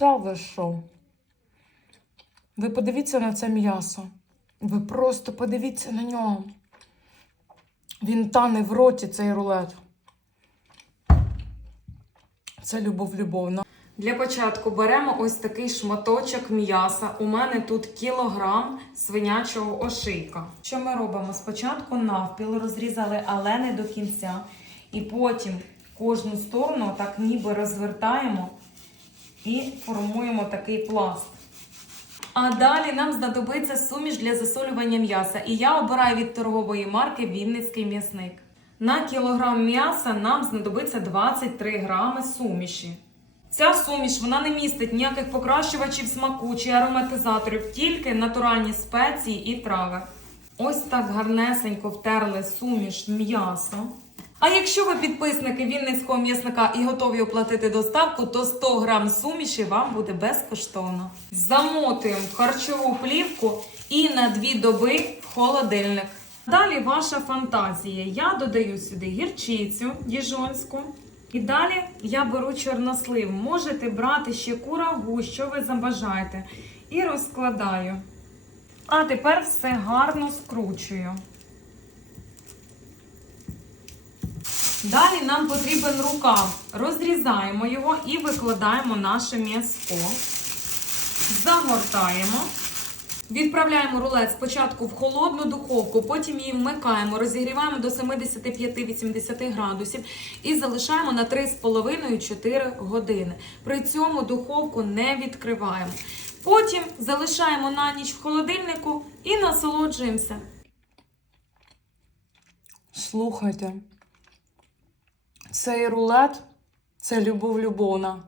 Та ви що? Ви подивіться на це м'ясо. Ви просто подивіться на нього. Він тане в роті цей рулет. Це любов любовна. Для початку беремо ось такий шматочок м'яса. У мене тут кілограм свинячого ошийка. Що ми робимо? Спочатку навпіл розрізали, але не до кінця. І потім кожну сторону так ніби розвертаємо і формуємо такий пласт. А далі нам знадобиться суміш для засолювання м'яса. І я обираю від торгової марки Вінницький м'ясник. На кілограм м'яса нам знадобиться 23 грами суміші. Ця суміш вона не містить ніяких покращувачів смаку чи ароматизаторів, тільки натуральні спеції і трави. Ось так гарнесенько втерли суміш м'ясо. А якщо ви підписники Вінницького м'ясника і готові оплатити доставку, то 100 грам суміші вам буде безкоштовно. Замотуємо харчову плівку і на 2 доби в холодильник. Далі ваша фантазія. Я додаю сюди гірчицю діжонську. І далі я беру чорнослив. Можете брати ще курагу, що ви забажаєте. І розкладаю. А тепер все гарно скручую. Далі нам потрібен рукав. Розрізаємо його і викладаємо наше м'ясо. Загортаємо. Відправляємо рулет спочатку в холодну духовку, потім її вмикаємо, розігріваємо до 75-80 градусів і залишаємо на 3,5-4 години. При цьому духовку не відкриваємо. Потім залишаємо на ніч в холодильнику і насолоджуємося. Слухайте, цей рулет це любов любовна.